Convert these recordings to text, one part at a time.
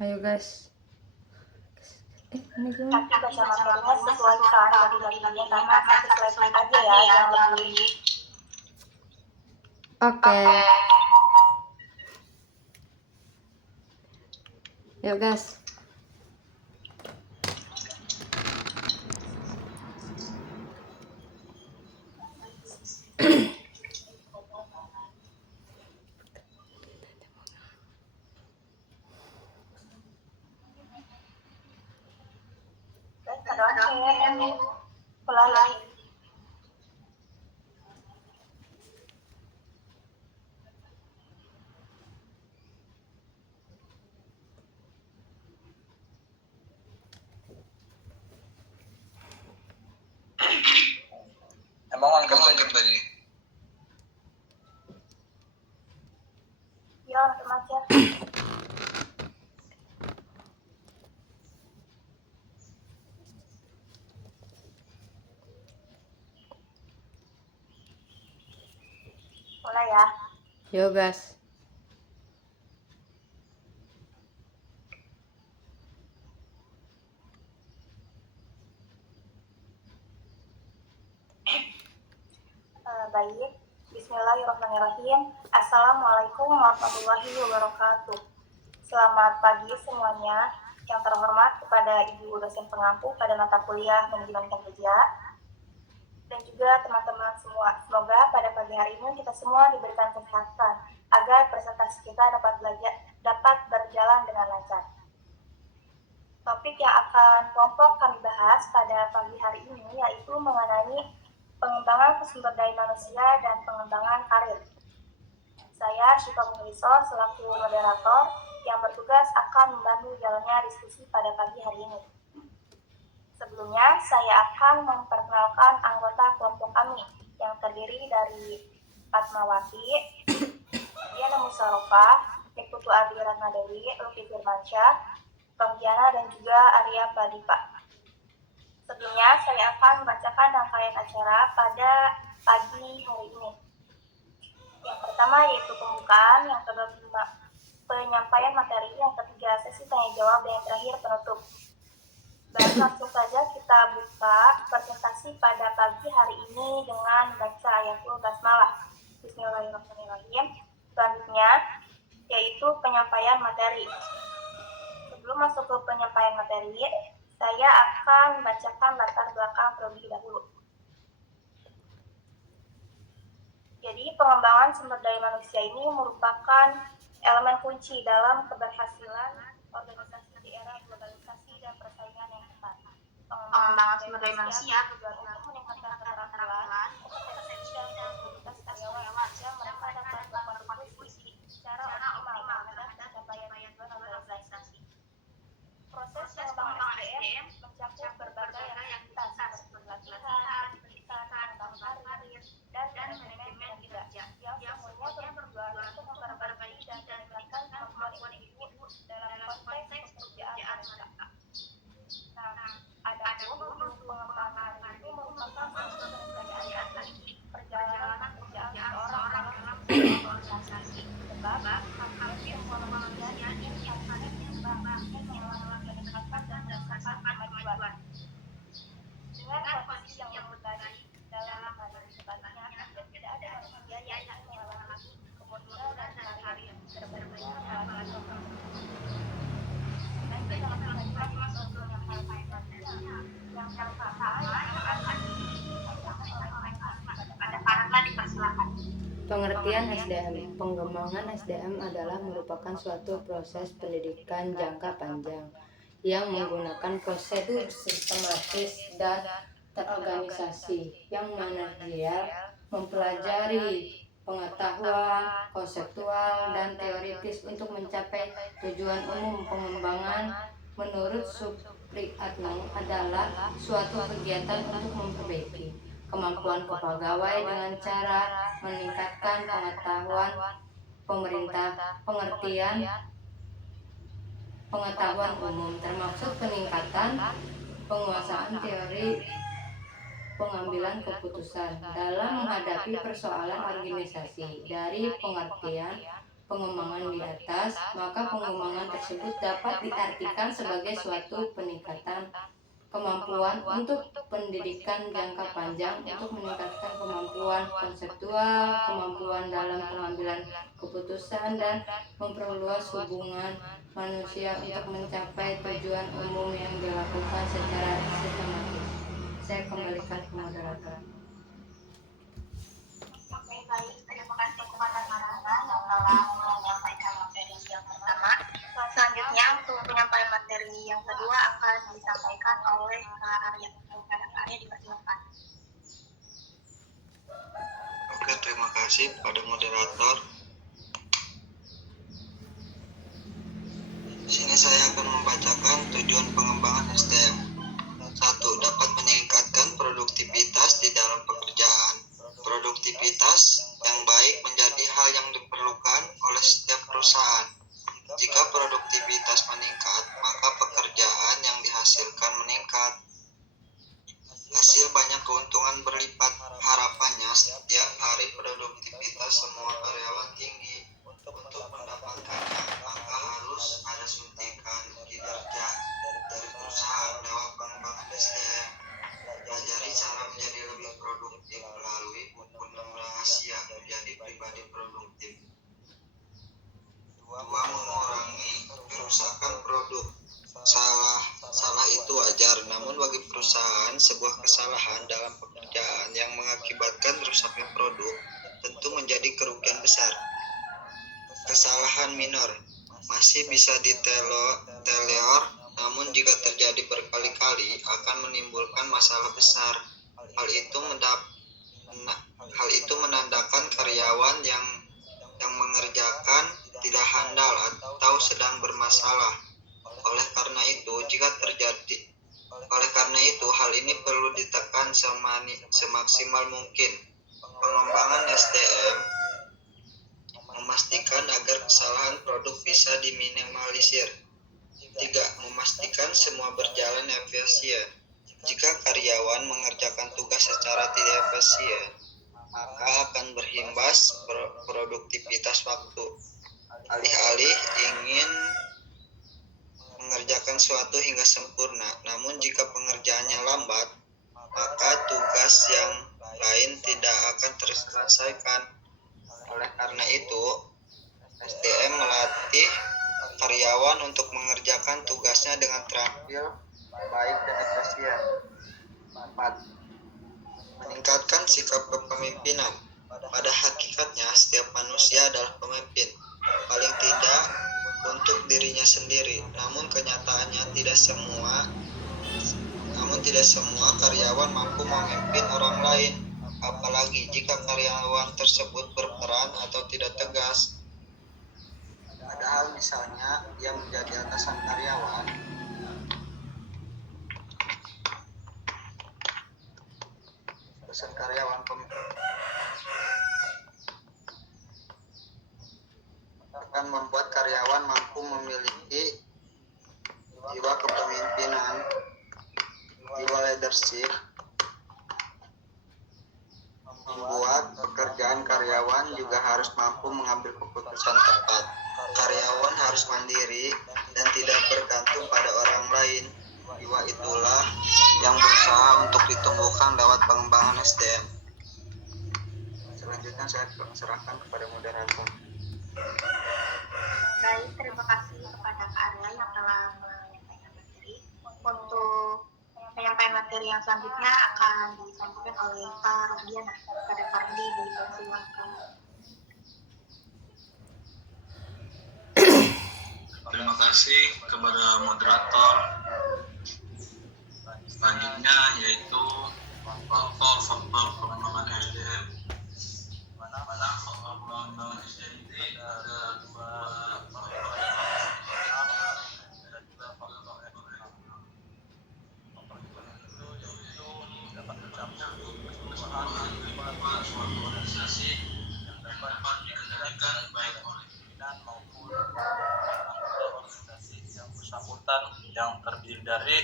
Ayo guys. Ini gimana? Tapi baca materinya sesuaikan dari karena satu slide aja ya yang lebih. Oke. Yuk guys. Mulai. Emang angkat tadi? Ya, langsung aja. Mulai ya. Yuk guys. Baik. Bismillahirrahmanirrahim. Assalamualaikum warahmatullahi wabarakatuh. Selamat pagi semuanya. Yang terhormat kepada Ibu dosen pengampu pada mata kuliah manajemen kerja dan juga teman-teman semua. Semoga pada pagi hari ini kita semua diberikan kesehatan agar presentasi kita dapat berjalan dengan lancar. Topik yang akan kelompok kami bahas pada pagi hari ini yaitu mengenai pengembangan sumber daya manusia dan pengembangan karir. Saya Syifa Muhliso selaku moderator yang bertugas akan membantu jalannya diskusi pada pagi hari ini. Sebelumnya, saya akan memperkenalkan anggota kelompok kami yang terdiri dari Fatmawati, Diana Musarofah, Nikutu Adi Ratnadewi, Luki Firmansyah, Penggiana, dan juga Arya Padipa. Sebelumnya, saya akan membacakan rangkaian acara pada pagi hari ini. Yang pertama yaitu pembukaan, yang kedua penyampaian materi, yang ketiga sesi tanya jawab, dan yang terakhir penutup. Baik, langsung saja kita buka presentasi pada pagi hari ini dengan baca ayatul basmalah. Bismillahirrahmanirrahim. Selanjutnya yaitu penyampaian materi. Sebelum masuk ke penyampaian materi, saya akan membacakan latar belakang terlebih dahulu. Jadi, pengembangan sumber daya manusia ini merupakan elemen kunci dalam keberhasilan organisasi di era globalisasi dan persaingan yang ketat. Pengembangan sumber daya manusia tujuan untuk meningkatkan keterampilan, kompetensi dan kapasitas karyawan sehingga mereka dapat berkontribusi secara optimal terhadap pencapaian tujuan organisasi. Proses pengembangan SDM mencakup berbagai aktivitas seperti pelatihan, pendidikan, pengembangan karir, dan manajemen kinerja yang semuanya bertujuan untuk memperbaiki dan meningkatkan kemampuan individu dalam konteks pekerjaan mereka. Nah, adapun pengembangan itu merupakan suatu keniscayaan perjalanan pekerjaan seseorang dalam organisasi. Sebab hampir semua manusia ingin karirnya berkembang, ingin meningkatkan dan merasakan kemajuan. Dengan posisi yang berbagi dalam hal sebaliknya, tidak ada manusia yang mengalami kemunduran dan karir terbentuknya apalagi nanti dalam hal masuk yang pertama dipersilakan. Pengertian SDM. Pengembangan SDM adalah merupakan suatu proses pendidikan jangka panjang yang menggunakan prosedur sistematis dan terorganisasi yang mana dia mempelajari pengetahuan konseptual dan teoritis untuk mencapai tujuan umum. Pengembangan menurut Supriyatno adalah suatu kegiatan untuk memperbaiki kemampuan kepegawai dengan cara meningkatkan pengetahuan pengertian pengetahuan umum, termasuk peningkatan penguasaan teori pengambilan keputusan dalam menghadapi persoalan organisasi. Dari pengertian pengembangan di atas, maka pengembangan tersebut dapat diartikan sebagai suatu peningkatan kemampuan untuk pendidikan jangka panjang untuk meningkatkan kemampuan konseptual, kemampuan dalam pengambilan keputusan, dan memperluas hubungan manusia untuk mencapai tujuan umum yang dilakukan secara sistematis. Saya kembalikan ke moderator. Oke, baik. Terima kasih kepada Karangga yang telah menyampaikan materi yang pertama. Selanjutnya, untuk penyampaian materi yang kedua akan disampaikan oleh Kak Arya. Kepada Kak Arya dipersilakan. Oke, terima kasih pada moderator. Di sini saya akan membacakan tujuan pengembangan SDM. 1. Dapat meningkatkan produktivitas di dalam pekerjaan. Produktivitas yang baik menjadi hal yang diperlukan oleh setiap perusahaan. Jika produktivitas meningkat, maka pekerjaan yang dihasilkan meningkat. Hasil banyak keuntungan berlipat. Harapannya setiap hari produktivitas semua karyawan tinggi. Untuk mendapatkannya, maka harus ada suntikan kinerja dari perusahaan lewat pengembangan SDM. Pelajari cara menjadi lebih produktif melalui buku 6 rahasia menjadi pribadi produktif. 2. Mengurangi kerusakan produk. Salah itu wajar, namun bagi perusahaan sebuah kesalahan dalam pekerjaan yang mengakibatkan rusaknya produk tentu menjadi kerugian besar. Kesalahan minor masih bisa ditolerir, namun jika terjadi berkali-kali akan menimbulkan masalah besar. Hal itu menandakan karyawan yang mengerjakan tidak handal atau sedang bermasalah. Oleh karena itu, hal ini perlu ditekan semaksimal mungkin. Pengembangan SDM memastikan agar kesalahan produk bisa diminimalisir. 3. Memastikan semua berjalan efisien. Jika karyawan mengerjakan tugas secara tidak efisien, maka akan berimbas produktivitas waktu. Alih-alih ingin mengerjakan suatu hingga sempurna, namun jika pengerjaannya lambat, maka tugas yang lain tidak akan terselesaikan. Oleh karena itu, SDM melatih karyawan untuk mengerjakan tugasnya dengan terampil, baik dan efisien. 4. Meningkatkan sikap kepemimpinan. Pada hakikatnya, setiap manusia adalah pemimpin, paling tidak untuk dirinya sendiri. Namun kenyataannya tidak semua karyawan mampu memimpin orang lain, apalagi jika karyawan tersebut berperan atau tidak tegas. Padahal misalnya dia menjadi atasan karyawan, akan membuat karyawan mampu memiliki jiwa kepemimpinan, jiwa leadership, membuat pekerjaan karyawan juga harus mampu mengambil keputusan tepat. Karyawan harus mandiri dan tidak bergantung pada orang lain. Jiwa itulah yang berusaha untuk ditumbuhkan lewat pengembangan SDM. Selanjutnya saya serahkan kepada moderator. Baik, terima kasih kepada Kak Arya yang telah menyampaikan materi. Untuk penyampaian materi yang selanjutnya akan disampaikan oleh Kak Rohdiana. Kepada Kak Rohdi dipersilakan. Terima kasih kepada moderator. Selanjutnya yaitu faktor pengembangan SDM. Mana faktor pengembangan SDM ini ada dua faktor. Ada dua faktor ekonomi. Faktor ekonomi itu yaitu dapat mencapai keseluruhan suatu organisasi yang dapat dikendalikan baik oleh pimpinan maupun organisasi yang bersangkutan yang terdiri dari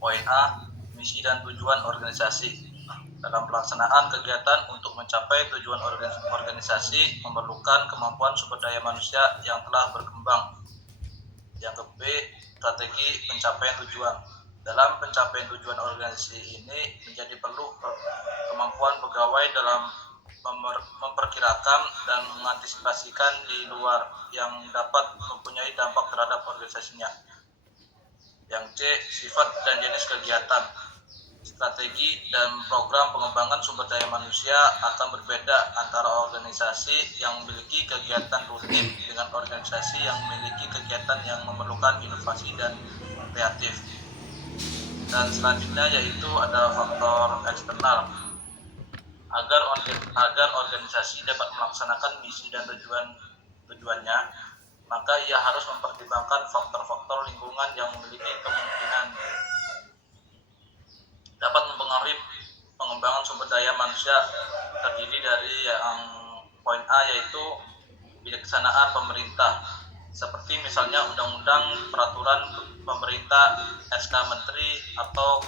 poin A, misi dan tujuan organisasi. Dalam pelaksanaan kegiatan untuk mencapai tujuan organisasi memerlukan kemampuan sumber daya manusia yang telah berkembang. Yang ke B, strategi pencapaian tujuan. Dalam pencapaian tujuan organisasi ini menjadi perlu kemampuan pegawai dalam memperkirakan dan mengantisipasikan di luar yang dapat mempunyai dampak terhadap organisasinya. Yang C, sifat dan jenis kegiatan. Strategi dan program pengembangan sumber daya manusia akan berbeda antara organisasi yang memiliki kegiatan rutin dengan organisasi yang memiliki kegiatan yang memerlukan inovasi dan kreatif. Dan selanjutnya yaitu ada faktor eksternal. Agar organisasi dapat melaksanakan misi dan tujuannya, maka ia harus mempertimbangkan faktor-faktor lingkungan yang memiliki kemungkinan dapat mempengaruhi pengembangan sumber daya manusia. Terdiri dari yang poin A yaitu kebijaksanaan pemerintah, seperti misalnya undang-undang, peraturan pemerintah, SK menteri, atau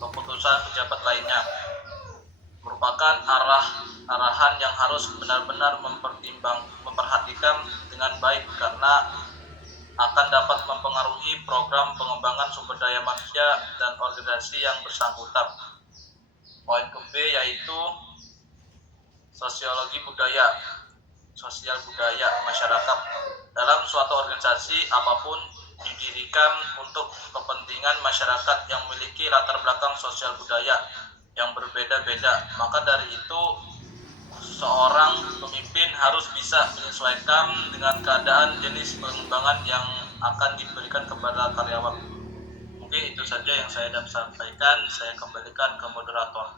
keputusan pejabat lainnya, merupakan arahan yang harus benar-benar memperhatikan dengan baik karena akan dapat mempengaruhi program pengembangan sumber daya manusia dan organisasi yang bersangkutan. Poin ke B yaitu sosial budaya masyarakat. Dalam suatu organisasi apapun didirikan untuk kepentingan masyarakat yang memiliki latar belakang sosial budaya yang berbeda-beda, maka dari itu seorang pemimpin harus bisa menyesuaikan dengan keadaan jenis pengembangan yang akan diberikan kepada karyawan. Mungkin itu saja yang saya dapat sampaikan. Saya kembalikan ke moderator.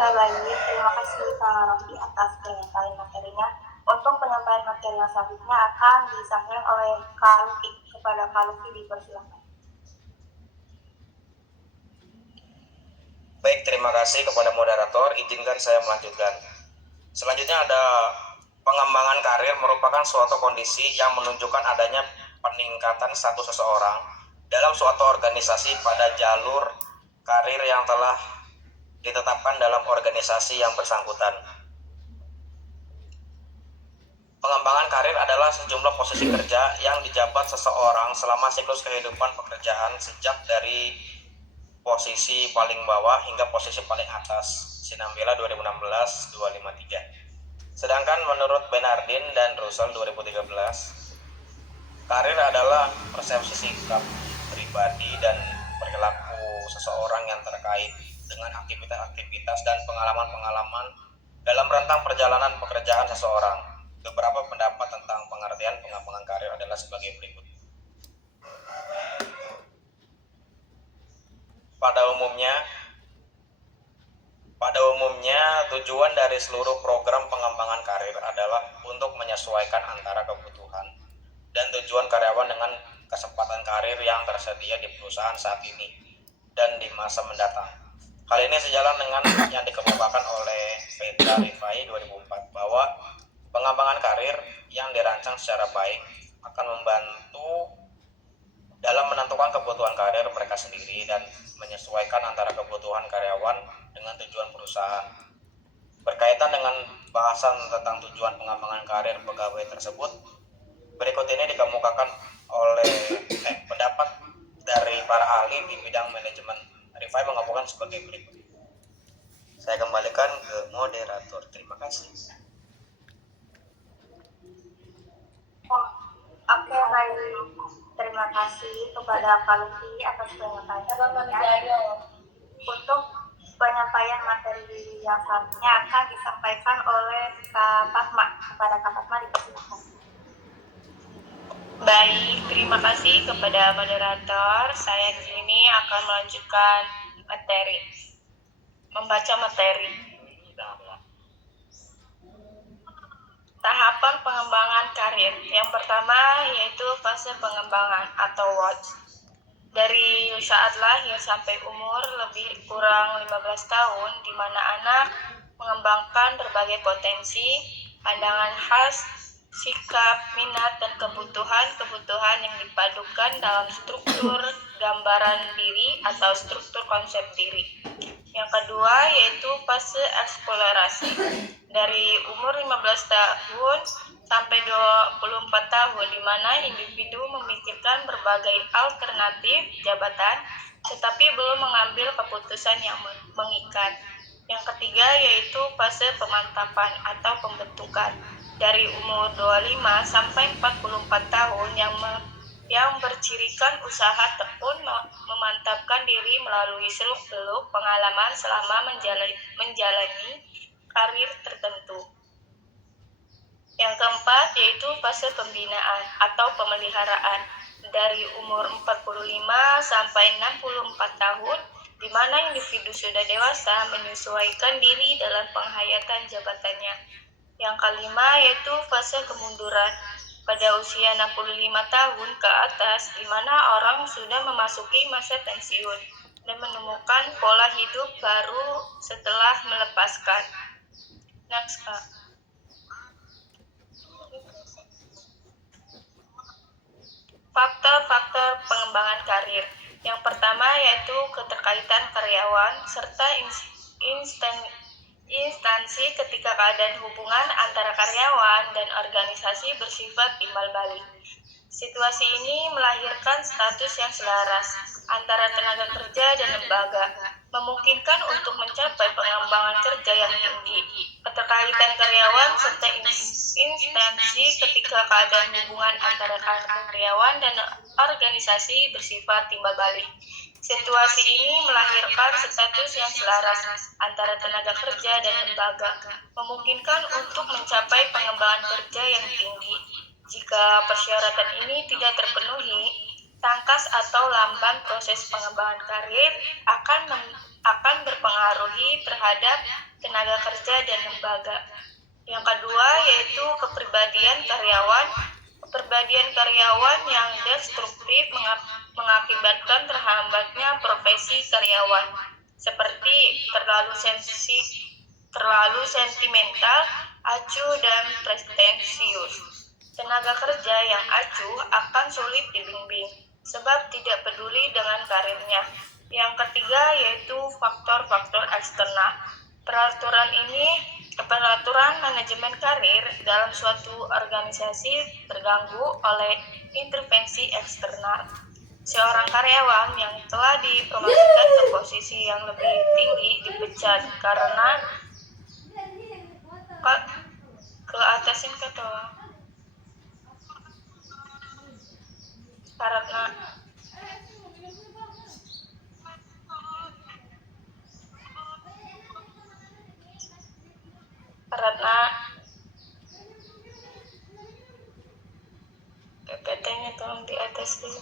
Baik, terima kasih Kak Rofi atas penyampaian materinya. Untuk penyampaian materi yang selanjutnya akan disampaikan oleh Kak Luki. Kepada Kak Luki dipersilakan. Baik, terima kasih kepada moderator. Izinkan saya melanjutkan. Selanjutnya ada pengembangan karir merupakan suatu kondisi yang menunjukkan adanya peningkatan status seseorang dalam suatu organisasi pada jalur karir yang telah ditetapkan dalam organisasi yang bersangkutan. Pengembangan karir adalah sejumlah posisi kerja yang dijabat seseorang selama siklus kehidupan pekerjaan sejak dari posisi paling bawah hingga posisi paling atas. Sinambela 2016-253. Sedangkan menurut Bernardin dan Russell 2013, karir adalah persepsi sikap pribadi dan perilaku seseorang yang terkait dengan aktivitas-aktivitas dan pengalaman-pengalaman dalam rentang perjalanan pekerjaan seseorang. Beberapa pendapat tentang pengertian pengembangan karir adalah sebagai berikut. Pada umumnya, tujuan dari seluruh program pengembangan karir adalah untuk menyesuaikan antara kebutuhan dan tujuan karyawan dengan kesempatan karir yang tersedia di perusahaan saat ini dan di masa mendatang. Hal ini sejalan dengan yang dikemukakan oleh Petra Rifai 2004 bahwa pengembangan karir yang dirancang secara baik akan membantu dalam menentukan kebutuhan karir mereka sendiri dan menyesuaikan antara kebutuhan karyawan dengan tujuan perusahaan. Berkaitan dengan bahasan tentang tujuan pengembangan karir pegawai tersebut, berikut ini dikemukakan oleh pendapat dari para ahli di bidang manajemen. Rifai mengemukakan sebagai berikut. Saya kembalikan ke moderator. Terima kasih. Oke, baik. Terima kasih kepada Kak Luki atas penyampaiannya. Untuk penyampaian materi yang selanjutnya akan disampaikan oleh Kak Fatma. Kepada Kak Fatma dipersilakan. Baik, terima kasih kepada moderator. Saya di sini akan melanjutkan membaca materi. Tahapan pengembangan karir. Yang pertama yaitu fase pengembangan atau watch. Dari saat lahir sampai umur lebih kurang 15 tahun, di mana anak mengembangkan berbagai potensi, pandangan khas, sikap, minat, dan kebutuhan-kebutuhan yang dipadukan dalam struktur gambaran diri atau struktur konsep diri. Yang kedua yaitu fase eksplorasi. Dari umur 15 tahun sampai 24 tahun, di mana individu memikirkan berbagai alternatif jabatan, tetapi belum mengambil keputusan yang mengikat. Yang ketiga yaitu fase pemantapan atau pembentukan. Dari umur 25 sampai 44 tahun yang bercirikan usaha tekun memantapkan diri melalui seluk-beluk pengalaman selama menjalani karir tertentu. Yang keempat yaitu fase pembinaan atau pemeliharaan. Dari umur 45 sampai 64 tahun, di mana individu sudah dewasa menyesuaikan diri dalam penghayatan jabatannya. Yang kelima yaitu fase kemunduran. Pada usia 65 tahun ke atas, di mana orang sudah memasuki masa pensiun dan menemukan pola hidup baru setelah melepaskan. Next, Kak. Faktor-faktor pengembangan karir. Yang pertama yaitu keterkaitan karyawan serta instansi ketika keadaan hubungan antara karyawan dan organisasi bersifat timbal balik. Situasi ini melahirkan status yang selaras antara tenaga kerja dan lembaga, memungkinkan untuk mencapai pengembangan kerja yang tinggi. Keterkaitan karyawan serta instansi ketika keadaan hubungan antara karyawan dan organisasi bersifat timbal balik. Situasi ini melahirkan status yang selaras antara tenaga kerja dan lembaga, memungkinkan untuk mencapai pengembangan kerja yang tinggi. Jika persyaratan ini tidak terpenuhi, tangkas atau lamban proses pengembangan karir akan berpengaruhi terhadap tenaga kerja dan lembaga. Yang kedua yaitu kepribadian karyawan. Kepribadian karyawan yang destruktif mengakibatkan terhambatnya profesi karyawan, seperti terlalu sentimental, acuh, dan pretensius. Tenaga kerja yang acuh akan sulit dibimbing, sebab tidak peduli dengan karirnya. Yang ketiga yaitu faktor-faktor eksternal. Peraturan manajemen karir dalam suatu organisasi terganggu oleh intervensi eksternal. Seorang karyawan yang telah dipromosikan ke posisi yang lebih tinggi dipecat karena ke atasin karena PPT-nya tolong di atas dulu.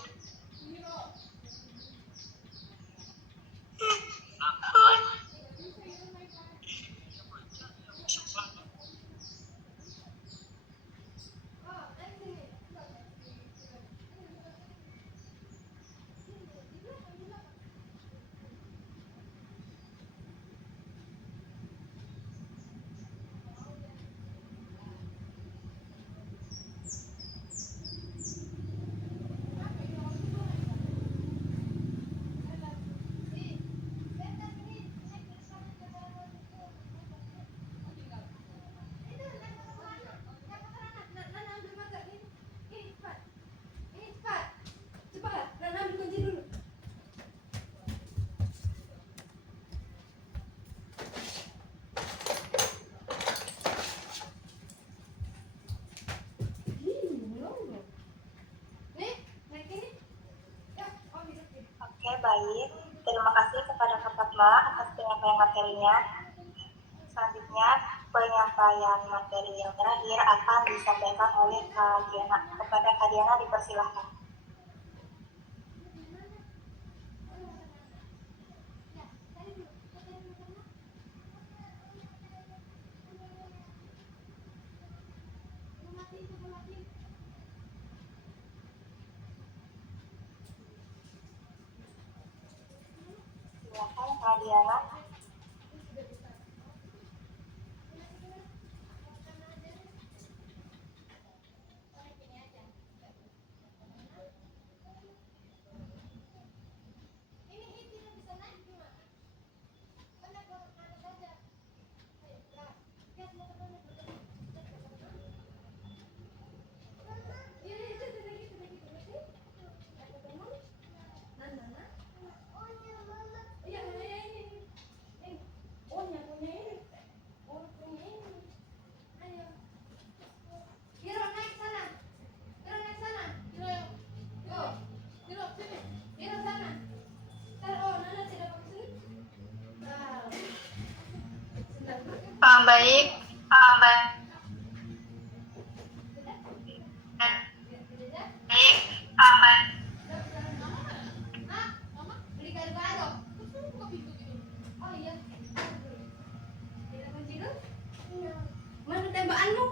Baik, terima kasih kepada Kak Fatma atas penyampaian materinya. Selanjutnya, penyampaian materi yang terakhir akan disampaikan oleh Kak Diana. Kepada Kak Diana dipersilahkan. Silakan Kak Diana. baik, baik, baik. Mana tembakanmu?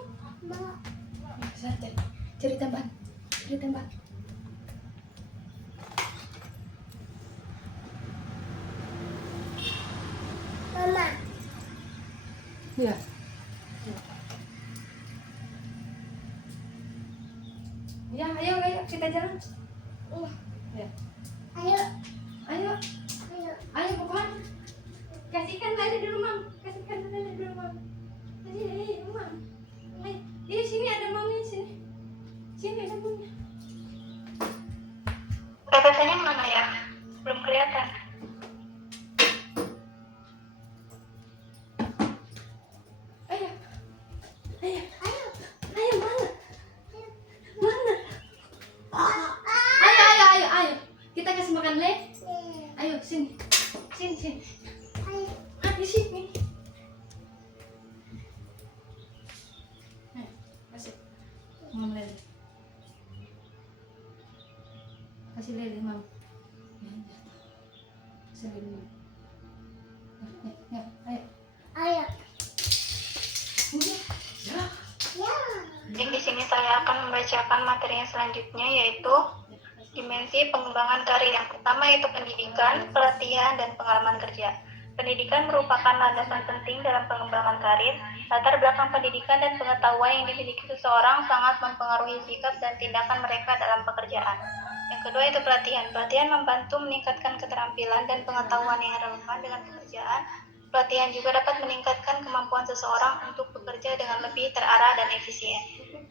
Cari tembakan. Cari tembakan. Mama. Ya. Ya, ayo kita jalan. Ya. Ayo. Ayo, Ayo. ayo bukan. Kasihkan lagi di rumah. Kasihkan lagi di rumah. Kasih, rumah. Di sini ada mami sini. Sini ada punya. PPT-nya mana ya? Belum kelihatan. Ayo. Ayo. Ayo mana? Mana? Ayo. Kita kasih makan Le. Ayo sini. Sini. Di sini. Kasih. Mam Lele. Kasih Lele, Mam. Kasih Lele. Ya, ayo. Ayo. Ya. Jadi di sini saya akan membacakan materi yang selanjutnya, yaitu dimensi pengembangan karir. Yang pertama yaitu pendidikan, pelatihan, dan pengalaman kerja. Pendidikan merupakan landasan penting dalam pengembangan karir. Latar belakang pendidikan dan pengetahuan yang dimiliki seseorang sangat mempengaruhi sikap dan tindakan mereka dalam pekerjaan. Yang kedua itu pelatihan. Pelatihan membantu meningkatkan keterampilan dan pengetahuan yang relevan dengan pekerjaan. Pelatihan juga dapat meningkatkan kemampuan seseorang untuk bekerja dengan lebih terarah dan efisien.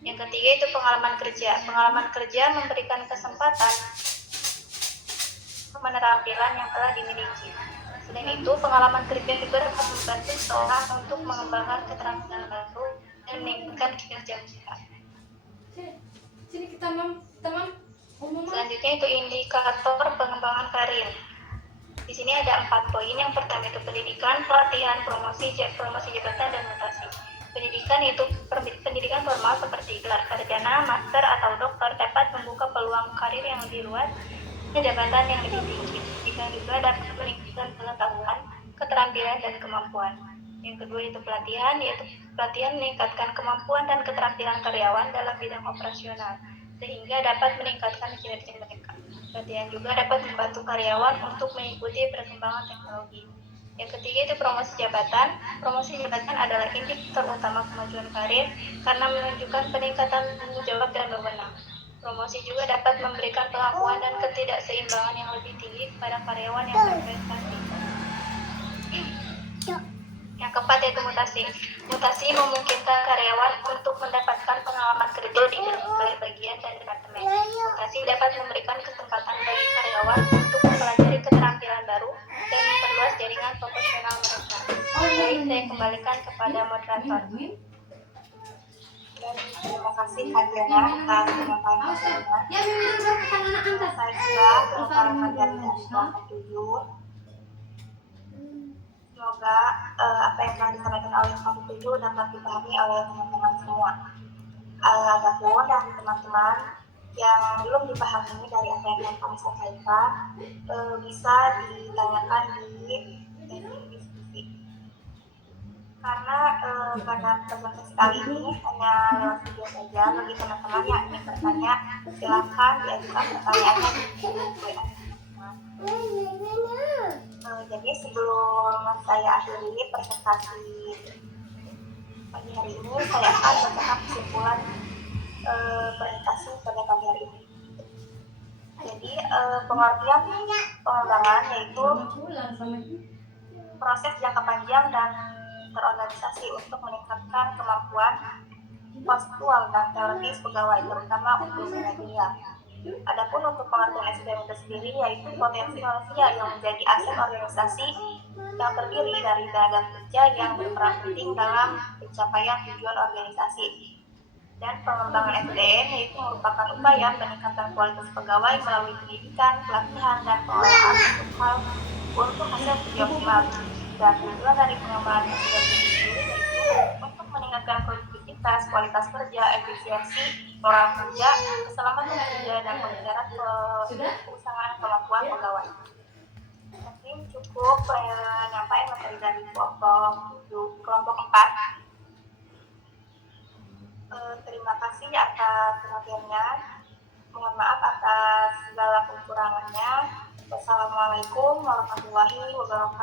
Yang ketiga itu pengalaman kerja. Pengalaman kerja memberikan kesempatan keterampilan yang telah dimiliki. Selain itu, pengalaman kerja juga dapat membantu seseorang untuk mengembangkan keterampilan baru dan meningkatkan kinerja mereka. Sini kita teman. Selanjutnya itu indikator pengembangan karir. Di sini ada 4 poin. Yang pertama itu pendidikan, pelatihan, promosi jabatan, dan mutasi. Pendidikan itu pendidikan formal seperti gelar sarjana, master, atau doktor dapat membuka peluang karir yang lebih luas dan jabatan yang lebih tinggi. Pendidikan juga dapat meningkatkan pengetahuan, keterampilan, dan kemampuan. Yang kedua itu pelatihan, yaitu pelatihan meningkatkan kemampuan dan keterampilan karyawan dalam bidang operasional, sehingga dapat meningkatkan kinerja mereka. Pelatihan juga dapat membantu karyawan untuk mengikuti perkembangan teknologi. Yang ketiga itu promosi jabatan. Promosi jabatan adalah indikator utama kemajuan karir karena menunjukkan peningkatan tanggung jawab dan wewenang. Promosi juga dapat memberikan pengakuan dan ketidakseimbangan yang lebih tinggi kepada karyawan yang berprestasi. Yang keempat yaitu mutasi. Mutasi memungkinkan karyawan untuk mendapatkan pengalaman kerja di berbagai bagian dan departemen. Mutasi dapat memberikan kesempatan bagi karyawan untuk mempelajari keterampilan baru dan memperluas jaringan profesional mereka. Baik, saya kembalikan kepada moderator. Dan terima kasih Adriana atas penyampaiannya. Ya, minum berapa anak angkat. Saya juga mengucapkan dari kelas 7. Semoga apa yang telah disampaikan oleh kelas 7 dapat dipahami oleh teman-teman semua. Adapun dari teman-teman yang belum dipahami dari apa yang telah kami sampaikan, bisa ditanyakan di diskusi. Karena pada presentasi kali ini hanya lewat video saja. Bagi teman-teman yang ingin bertanya, silakan diajukan pertanyaannya di WA. Jadi sebelum saya akhiri presentasi pagi hari ini, saya akan membacakan kesimpulan presentasi pada pagi hari ini. Jadi pengertian pengembangan yaitu proses jangka panjang dan terorganisasi untuk meningkatkan kemampuan konstruktual dan teoritis pegawai, terutama untuk milenial. Adapun untuk pengertian SDM itu sendiri yaitu potensi manusia yang menjadi aset organisasi yang terdiri dari tenaga kerja yang berperan penting dalam pencapaian tujuan organisasi. Dan pengembangan SDM yaitu merupakan upaya peningkatan kualitas pegawai melalui pendidikan, pelatihan, dan pengolahan untuk hasil kerja optimal. Dan tujuan dari pengembangan SDM itu sendiri yaitu untuk meningkatkan produktivitas, kualitas kerja, efisiensi, moral kerja, keselamatan kerja, dan pembicaraan keusahaan kemampuan pegawai. Mungkin cukup penyampaian materi dari kelompok 4. Terima kasih atas perhatiannya. Mohon maaf atas segala kekurangannya. Wassalamualaikum warahmatullahi wabarakatuh.